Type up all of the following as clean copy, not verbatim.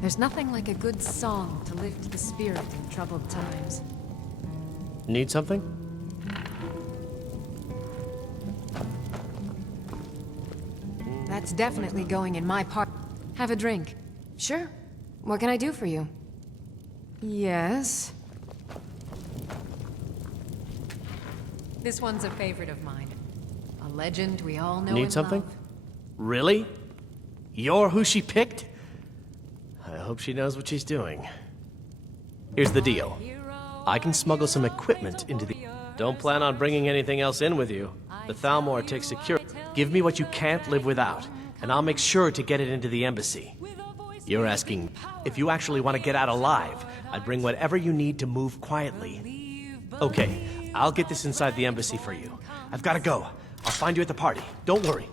There's nothing like a good song to lift the spirit in troubled times. Need something? That's definitely going in my part. Have a drink. Sure. What can I do for you? Yes. This one's a favorite of mine. A legend we all know Need and something? love. Really? You're who she picked? I hope she knows what she's doing. Here's the deal. I can smuggle some equipment into the... Don't plan on bringing anything else in with you. The Thalmor takes security. Give me what you can't live without, and I'll make sure to get it into the embassy. You're asking, if you actually want to get out alive, I'd bring whatever you need to move quietly. Okay, I'll get this inside the embassy for you. I've got to go. I'll find you at the party. Don't worry.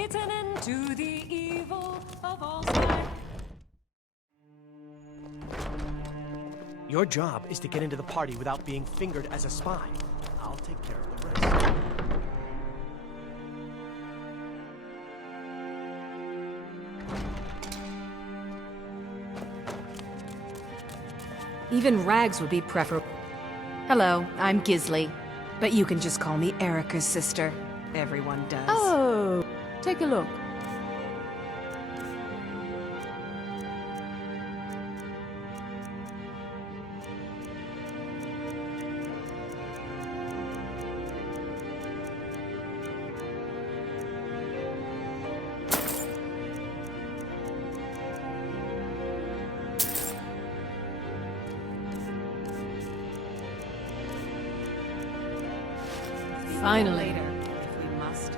It's an end to the evil of all time. Your job is to get into the party without being fingered as a spy. I'll take care of the rest. Even rags would be preferable. Hello, I'm Gisley, but you can just call me Erica's sister. Everyone does. Oh, take a look. Finally. Later, if we must.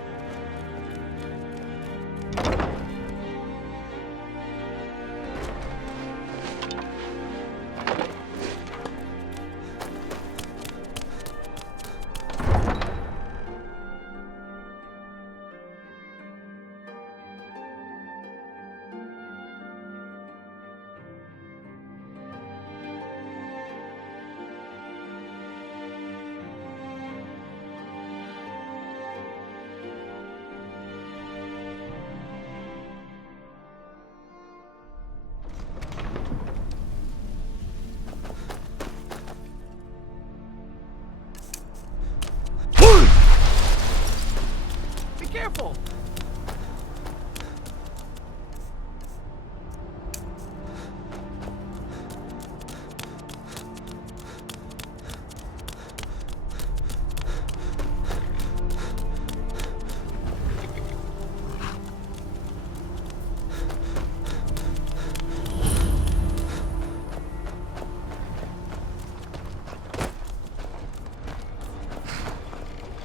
Be careful!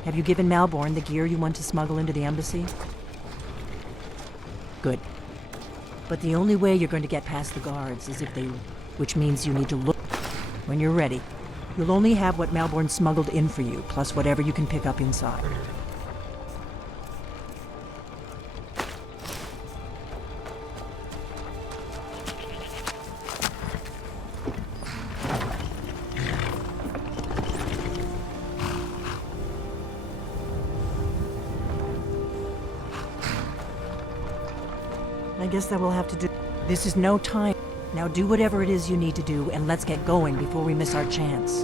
Have you given Malborn the gear you want to smuggle into the embassy? Good. But the only way you're going to get past the guards is if they... which means you need to look... When you're ready, you'll only have what Malborn smuggled in for you, plus whatever you can pick up inside. I guess that we'll have to do... This is no time. Now do whatever it is you need to do, and let's get going before we miss our chance.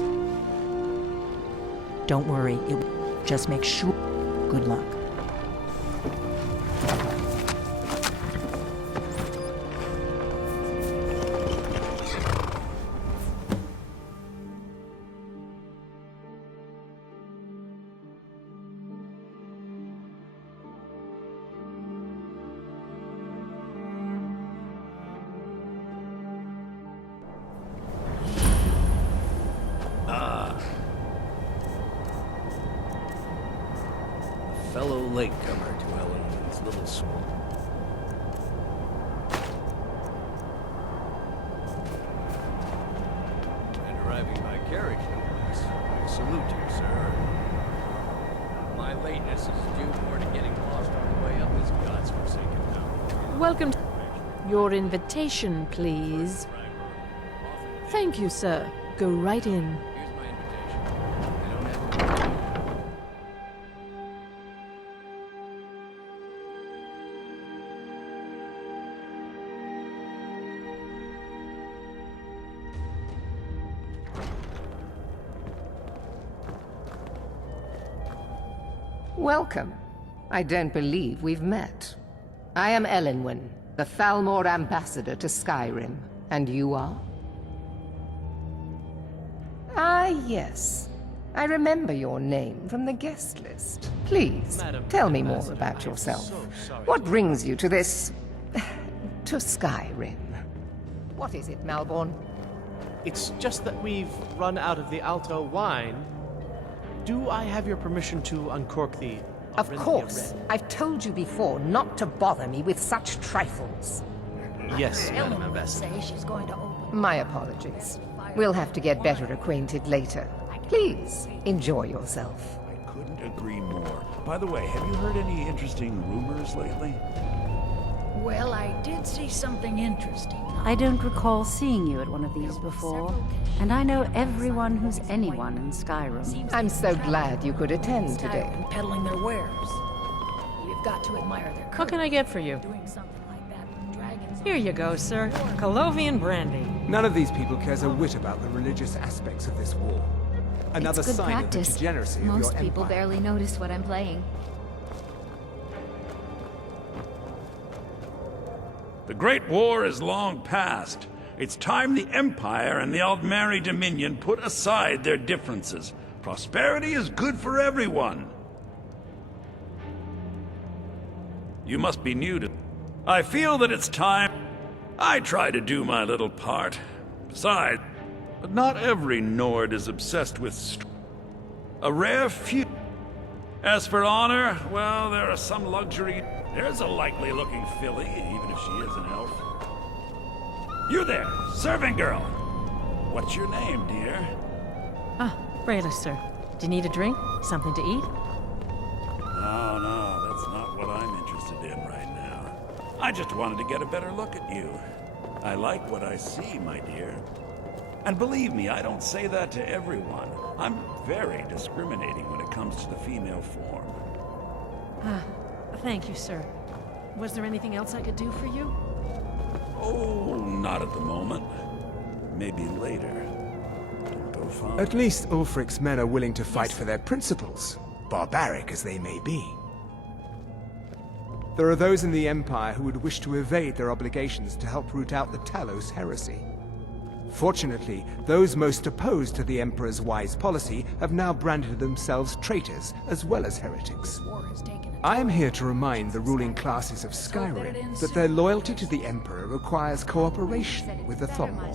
Don't worry, just make sure... Good luck. fellow latecomer to Ellen's little school. And arriving by carriage, no less. I salute you, sir. My lateness is due more to getting lost on the way up this god's-forsaken mountain. Welcome. Your invitation, please. Thank you, sir. Go right in. Here's my invitation. I don't have a... Welcome. I don't believe we've met. I am Elenwen, the Thalmor ambassador to Skyrim. And you are? Ah, yes. I remember your name from the guest list. Please, Madam tell me more Ambassador, about I am yourself. so sorry What to- brings you to this... to Skyrim? What is it, Malborn? It's just that we've run out of the Alto wine. Do I have your permission to uncork the... Of Orinthia course. Red? I've told you before not to bother me with such trifles. Yes, Madam Ambassador. My apologies. We'll have to get better acquainted later. Please, enjoy yourself. I couldn't agree more. By the way, have you heard any interesting rumors lately? Well, I did see something interesting. I don't recall seeing you at one of these before, and I know everyone who's anyone in Skyrim. I'm so glad you could attend today. Skyrim peddling their wares. You've got to admire their What can I get for you? doing something like that with dragons. Here you go, sir. Colovian brandy. None of these people cares a whit about the religious aspects of this war. Another It's good sign practice. of the degeneracy of Most your people empire. barely notice what I'm playing. The Great War is long past. It's time the Empire and the Aldmeri Dominion put aside their differences. Prosperity is good for everyone. You must be new to... I feel that it's time... I try to do my little part. Besides, but not every Nord is obsessed with... A rare few... As for honor, well, there are some luxury... There's a likely-looking filly, even if she is an elf. You there, serving girl. What's your name, dear? Ah, Brayla, sir. Do you need a drink? Something to eat? No, that's not what I'm interested in right now. I just wanted to get a better look at you. I like what I see, my dear. And believe me, I don't say that to everyone. I'm very discriminating when it comes to the female form. Thank you, sir. Was there anything else I could do for you? Oh, not at the moment. Maybe later. Don't go far. At least Ulfric's men are willing to fight for their principles, barbaric as they may be. There are those in the Empire who would wish to evade their obligations to help root out the Talos heresy. Fortunately, those most opposed to the Emperor's wise policy have now branded themselves traitors as well as heretics. War has taken a I am here to remind the ruling classes of Skyrim that their loyalty to the Emperor requires cooperation with the Thalmor.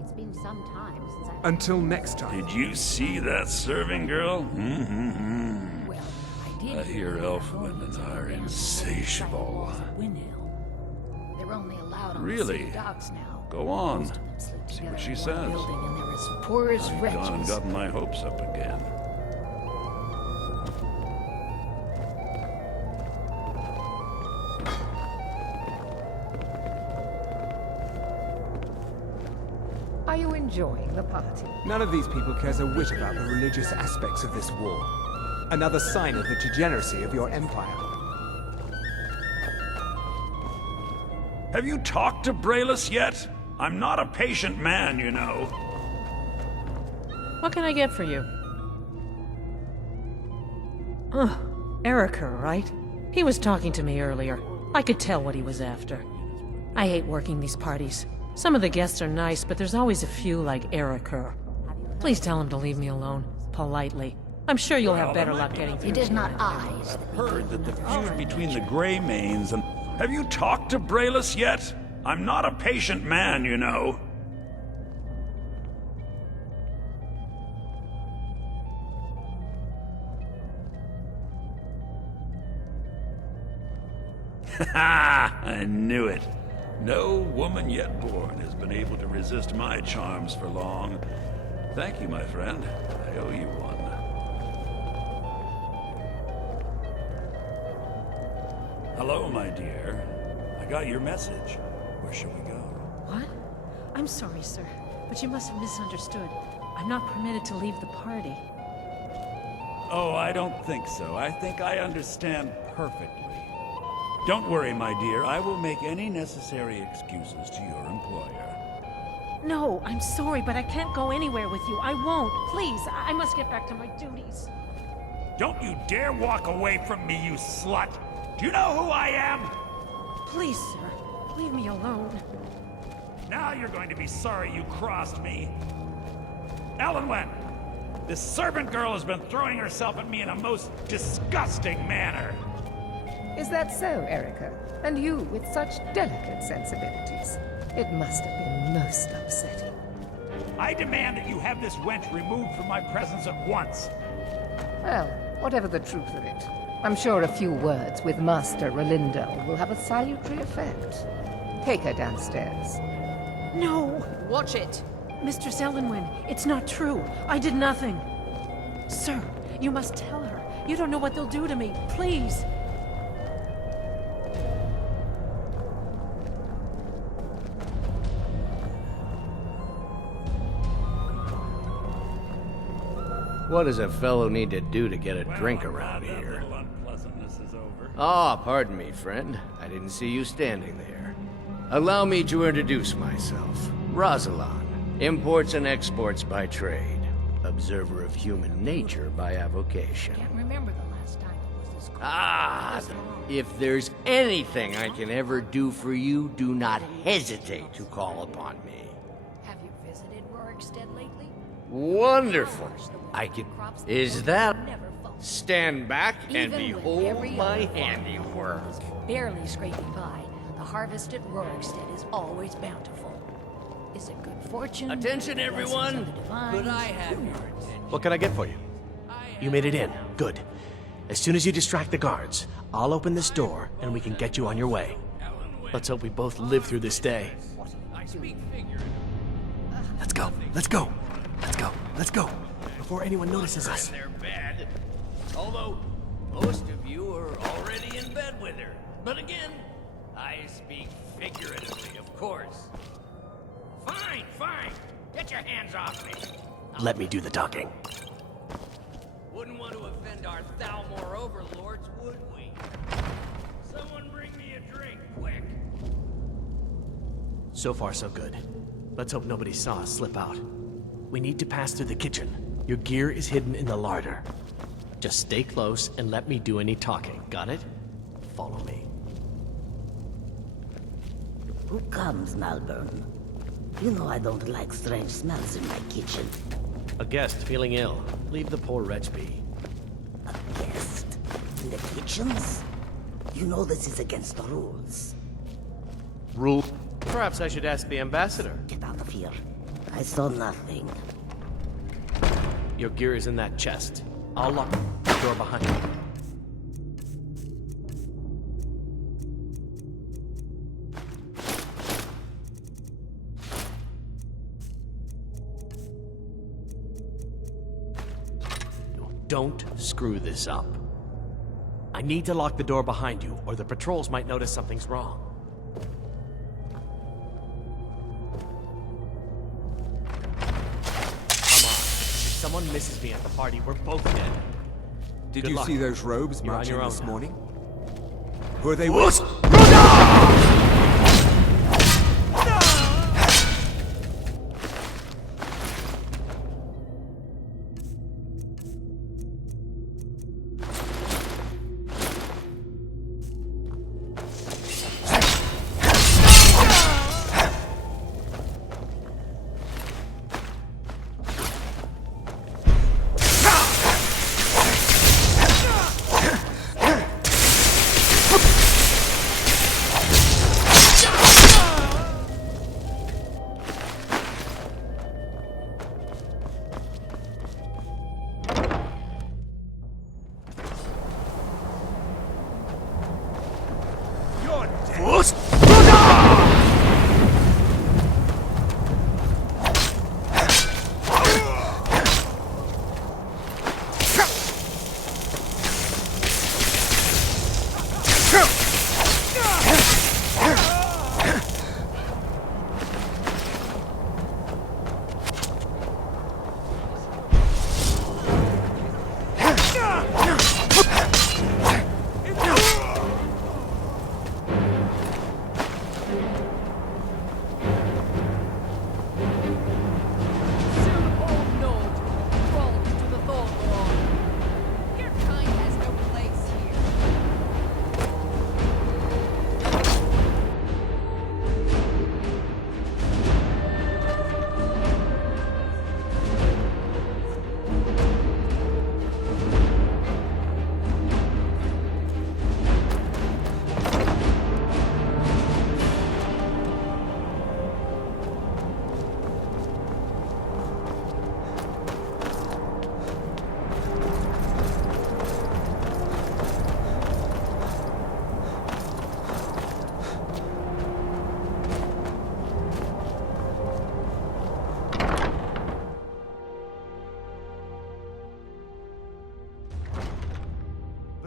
It's been some time since Until next time. Did you see that serving girl? well, I did. I hear elf women are insatiable. They're only allowed on Really? the city docks now. Go on. Most of them sleep See together what she in one says. building, and they're as poor as I've wretches. gone and gotten my hopes up again. Are you enjoying the party? None of these people cares a whit about the religious aspects of this war. Another sign of the degeneracy of your empire. Have you talked to Braylus yet? I'm not a patient man, you know. What can I get for you? Erica, right? He was talking to me earlier. I could tell what he was after. I hate working these parties. Some of the guests are nice, but there's always a few like Erica. Please tell him to leave me alone, politely. I'm sure you'll have better luck getting through. It is not eyes. Heard that the feud between the Greymanes and... Have you talked to Braylus yet? I'm not a patient man, you know. Ha! I knew it. No woman yet born has been able to resist my charms for long. Thank you, my friend. I owe you one. Hello, my dear. I got your message. Where shall we go? What? I'm sorry, sir, but you must have misunderstood. I'm not permitted to leave the party. Oh, I don't think so. I think I understand perfectly. Don't worry, my dear. I will make any necessary excuses to your employer. No, I'm sorry, but I can't go anywhere with you. I won't. Please, I must get back to my duties. Don't you dare walk away from me, you slut! Do you know who I am? Please, sir, leave me alone. Now you're going to be sorry you crossed me. Ellenwen, this servant girl has been throwing herself at me in a most disgusting manner. Is that so, Erica? And you with such delicate sensibilities. It must have been most upsetting. I demand that you have this wench removed from my presence at once. Well, whatever the truth of it, I'm sure a few words with Master Rolindel will have a salutary effect. Take her downstairs. No! Watch it! Mistress Ellenwen, it's not true. I did nothing. Sir, you must tell her. You don't know what they'll do to me. Please! What does a fellow need to do to get a drink around here? Ah, pardon me, friend. I didn't see you standing there. Allow me to introduce myself. Rosalind, imports and exports by trade. Observer of human nature by avocation. Can't remember the last time it was this cold. Ah, if there's anything I can ever do for you, do not hesitate to call upon me. Have you visited Rorikstead lately? Wonderful. I can... Is that... Never false. Stand back and Even with behold every my other farm handiwork. is barely scraping by, the harvest at Rorikstead is always bountiful. Is it good fortune? Attention, the blessings everyone. of the divines? Could I have your attention? What can I get for you? You made it in. Good. As soon as you distract the guards, I'll open this door and we can get you on your way. Let's hope we both live through this day. I speak figuratively. Let's go. Let's go. Let's go. Let's go. Before anyone notices us. They're bad. Although, most of you are already in bed with her. But again, I speak figuratively, of course. Fine, fine. Get your hands off me. Let me do the talking. Wouldn't want to offend our Thalmor overlords, would we? Someone bring me a drink, quick. So far, so good. Let's hope nobody saw us slip out. We need to pass through the kitchen. Your gear is hidden in the larder. Just stay close and let me do any talking. Got it? Follow me. Who comes, Malvern? You know I don't like strange smells in my kitchen. A guest feeling ill. Leave the poor wretch be. A guest? In the kitchens? You know this is against the rules. Rule? Perhaps I should ask the ambassador. Get out of here. I saw nothing. Your gear is in that chest. I'll lock the door behind you. Don't screw this up. I need to lock the door behind you, or the patrols might notice something's wrong. If someone misses me at the party, we're both dead. Did Good you luck. see those robes You're on marching your own this now. morning? Who are they with?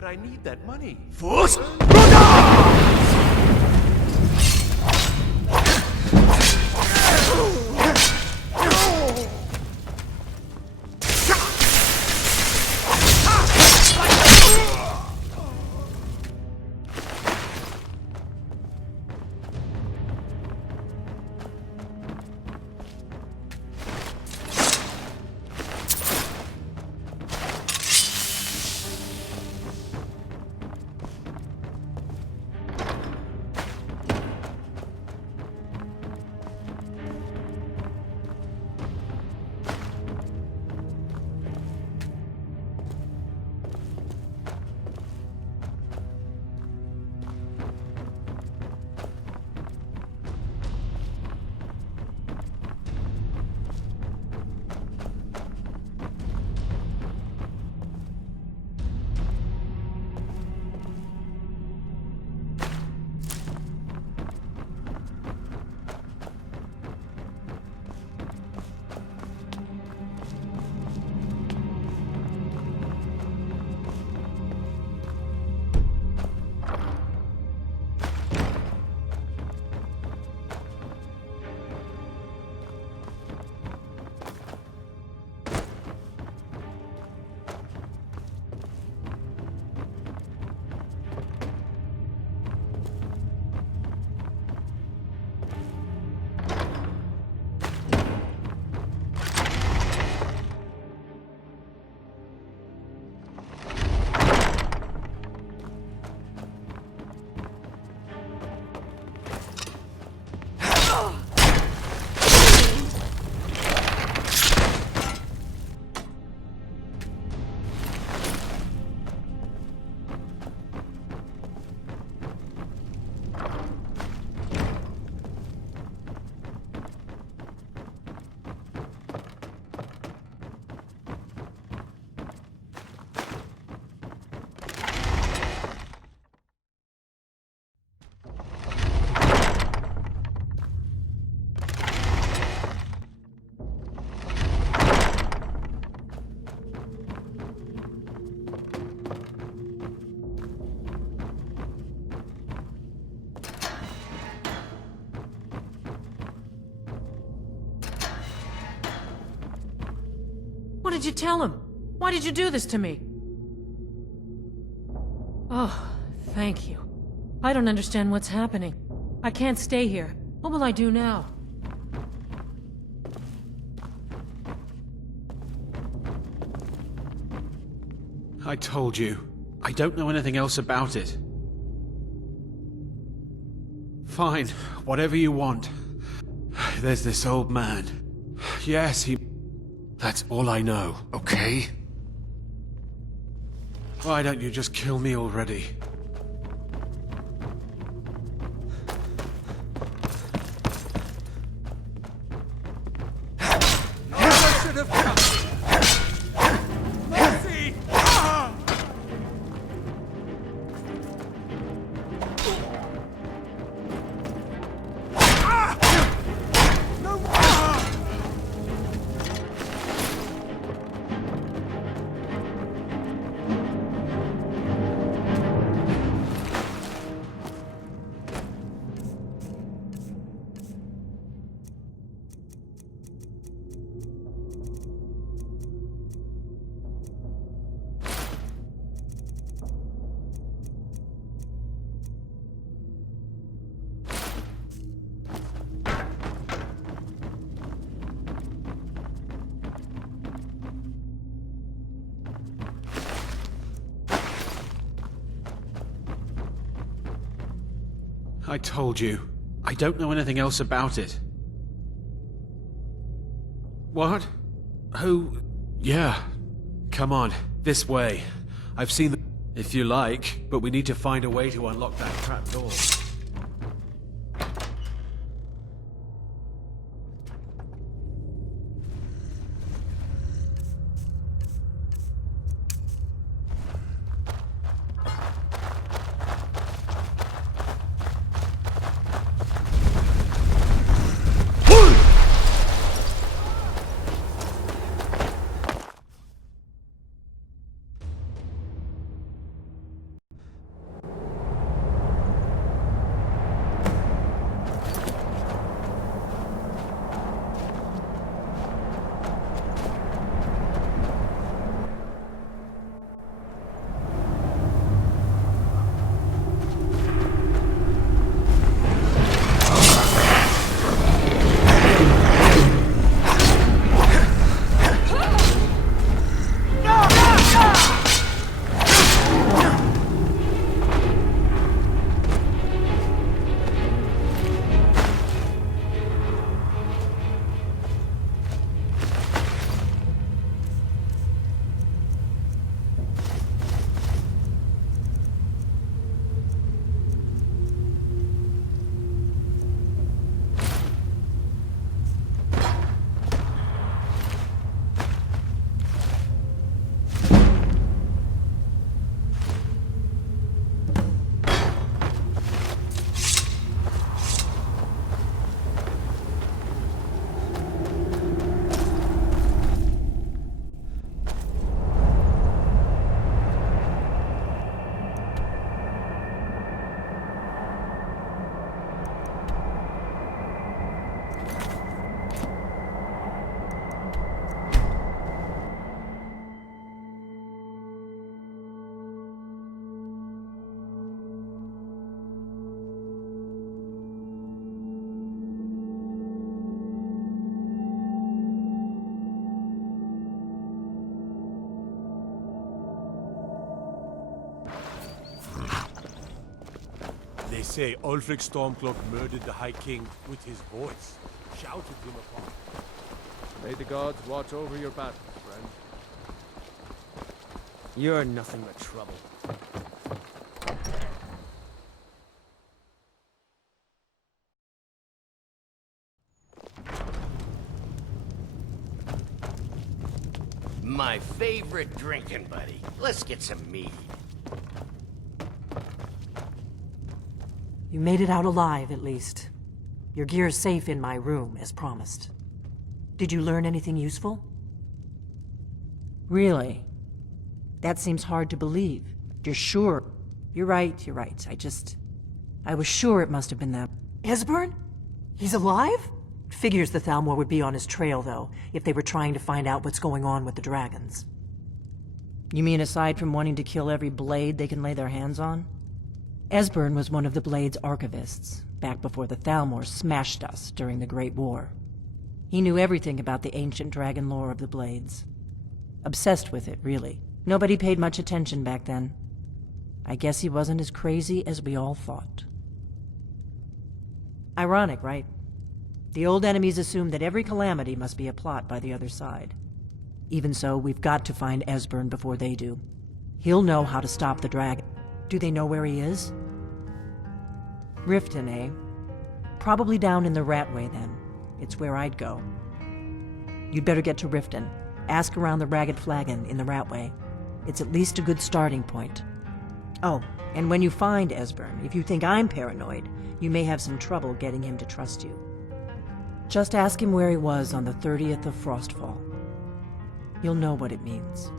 But I need that money. Force! What did you tell him? Why did you do this to me? Oh, thank you. I don't understand what's happening. I can't stay here. What will I do now? I told you. I don't know anything else about it. Fine, whatever you want. There's this old man. Yes, he... That's all I know, okay? Why don't you just kill me already? I told you. I don't know anything else about it. What? Who? Yeah. Come on, this way. I've seen the... If you like, but we need to find a way to unlock that trap door. They say Ulfric Stormcloak murdered the High King with his voice, shouted him upon. May the gods watch over your battles, friend. You're nothing but trouble. My favorite drinking buddy. Let's get some mead. You made it out alive, at least. Your gear's safe in my room, as promised. Did you learn anything useful? Really? That seems hard to believe. You're sure? You're right. I was sure it must have been them. Esbern? He's alive? Figures the Thalmor would be on his trail, though, if they were trying to find out what's going on with the dragons. You mean aside from wanting to kill every blade they can lay their hands on? Esbern was one of the Blade's archivists, back before the Thalmor smashed us during the Great War. He knew everything about the ancient dragon lore of the Blades. Obsessed with it, really. Nobody paid much attention back then. I guess he wasn't as crazy as we all thought. Ironic, right? The old enemies assumed that every calamity must be a plot by the other side. Even so, we've got to find Esbern before they do. He'll know how to stop the dragon. Do they know where he is? Riften, eh? Probably down in the Ratway, then. It's where I'd go. You'd better get to Riften. Ask around the Ragged Flagon in the Ratway. It's at least a good starting point. Oh, and when you find Esbern, if you think I'm paranoid, you may have some trouble getting him to trust you. Just ask him where he was on the 30th of Frostfall. You'll know what it means.